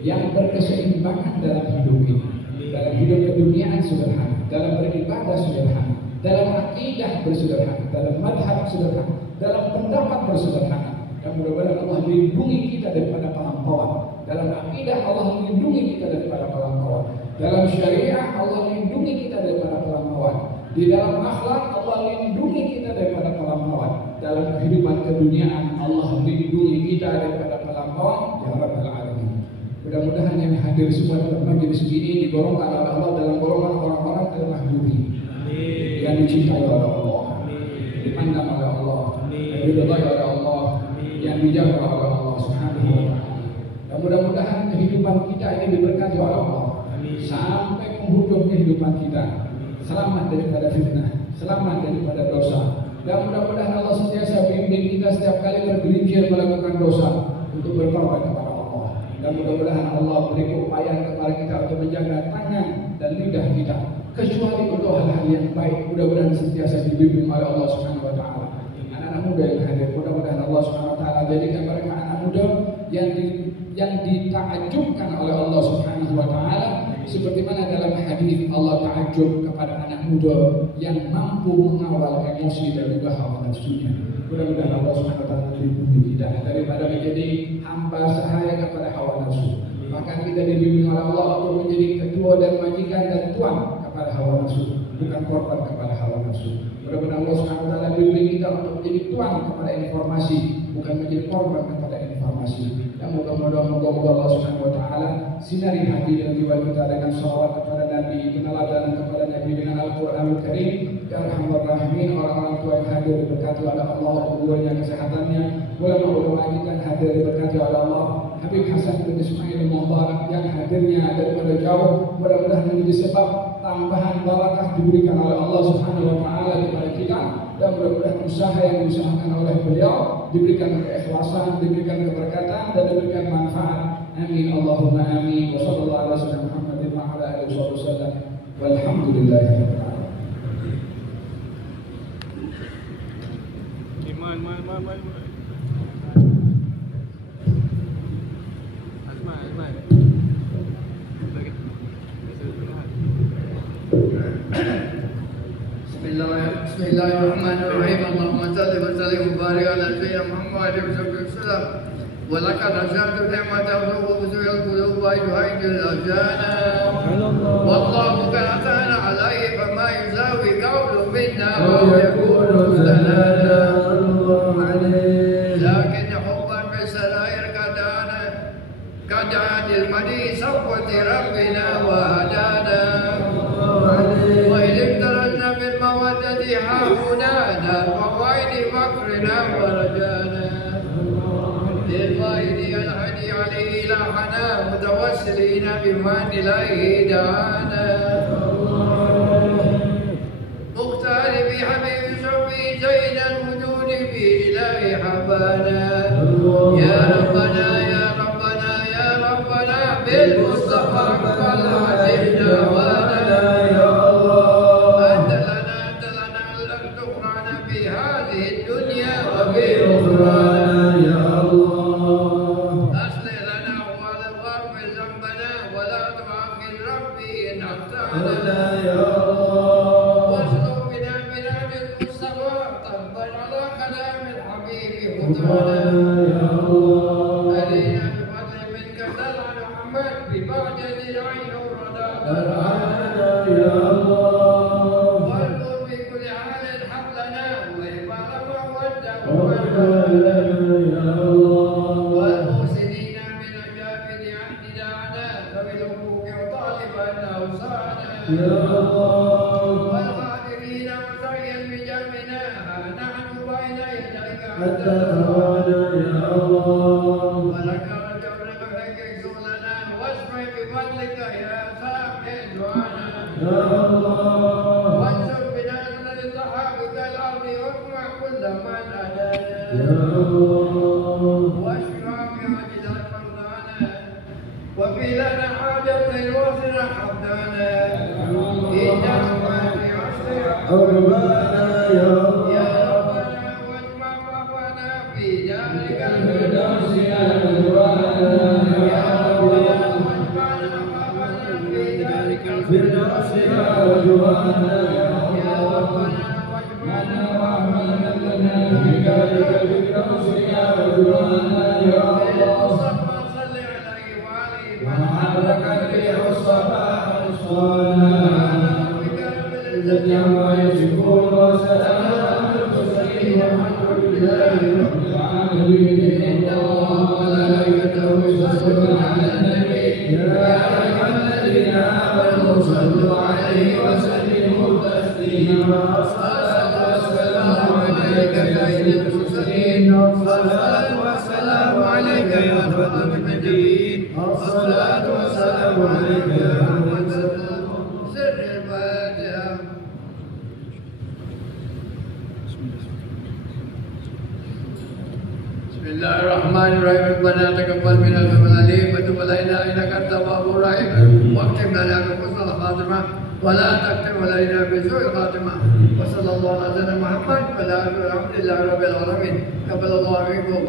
yang berkeseimbangan dalam hidup ini, dalam hidup keduniaan sederhana, dalam beribadah sederhana, dalam akidah bersederhana, dalam madhab sederhana, dalam pendapat bersederhana. Dan mudah-mudahan Allah lindungi kita daripada pelampauan, Dalam akidah Allah melindungi kita daripada pelampauan. Dalam syariah Allah melindungi kita daripada pelampauan. Di dalam akhlak Allah melindungi kita daripada pelampauan. Dalam kehidupan keduniaan Allah melindungi kita daripada pelampauan. Ya Rabbal Alamin. Mudah-mudahan yang hadir semua dalam majelis ini digolongkan oleh Allah dalam golongan orang-orang termahdubi yang dicintai oleh Allah, dipandang oleh Allah, diridhai oleh Allah, yang dijaga oleh Allah Subhanahu wa taala. Dan mudah-mudahan kehidupan kita ini diberkati oleh Allah sampai penghujung kehidupan kita. Selamat daripada fitnah, selamat daripada dosa. Dan mudah-mudahan Allah sentiasa bimbing kita setiap kali tergelincir melakukan dosa untuk bertaubat kepada Allah. Dan mudah-mudahan Allah beri keupayaan kepada kita untuk menjaga tangan dan lidah kita, kecuali untuk hal-hal yang baik. Mudah-mudahan sentiasa dibimbing oleh Allah Subhanahu wa taala. Anak-anak muda yang hadir, mudah-mudahan Allah Subhanahu wa taala jadikan mereka anak muda yang ditakjubkan oleh Allah Subhanahu wa taala, seperti mana dalam hadis Allah takjub kepada anak muda yang mampu mengawal emosi dan juga hawa nafsunya. Mudah-mudahan Allah Subhanahu wa taala melindungi kita daripada menjadi hamba sahaya kepada hawa nafsu. Bahkan kita dibimbing oleh Allah untuk menjadi ketua dan majikan dan tuan kepada hawa nafsu, bukan korban kepada hawa nafsu. Mudah-mudahan Allah Subhanahu wa taala bimbing kita untuk menjadi tuan kepada informasi, bukan menjadi korban kepada informasi. Dan mudah-mudahan Allah Subhanahu wa taala sinari hati dan jiwa kita dengan salawat kepada Nabi, peneladanan kepada Nabi dengan Al-Qur'anul Karim. Ya Arhamar Rahimin, orang-orang tua yang hadir diberkati oleh Allah, umurnya, kesehatannya. Ulama-ulama kita yang hadir diberkati oleh Allah. Habib Hasan bin Ismail Mubarak yang hadirnya daripada jauh, mudah-mudahan menjadi sebab tambahan barakah diberikan oleh Allah Subhanahu wa taala kepada kita, dan mudah-mudahan usaha yang diusahakan oleh beliau diberikan keikhlasan, diberikan keberkatan dan diberikan manfaat. Amin Allahumma amin. Wa sallallahu ala sayyidina Muhammadin wa ala alihi wasallam. Walhamdulillahirabbil alamin. Bismillahirrahmanirrahim. Allahumma salli wa sallim wa barik ala sayyidina Muhammad wa alihi wasallam. Wa laqad azamtu ni'matahu wa buzul qulub wa yuhaidul azana. Wallahu kana alayhi fama yuzawi qawlu minna wa yakunu zalala. Lakin hubban bi sarair kadana kadadil madi sawati rabbina wa hadana. Wa ilim taranna bil mawaddati hahunana wa waidi makrina wa rajana. للواحد الهدي عليه لحنا متوسلين بمن إليه دعانا. مختار بحبيب شوقي زين الوجود في إله حبانا. يا ربنا يا ربنا يا ربنا بالمصطفى قبل عزم دعوانا. أنت لنا لن تخرنا في هذه الدنيا وفي أخرانا. Bismillahirrahmanirrahim. Rabbana taqabbal minna innaka wa tub alaina innaka antat tawwabur rahim. Waqtim lana bi husnil khatimah wa la taqtim alaina bi su'il khatimah. Wa sallallahu ala sayyidina Muhammad wa ala alihi wa sahbihi rabbil alamin. Qabbalallahu minkum.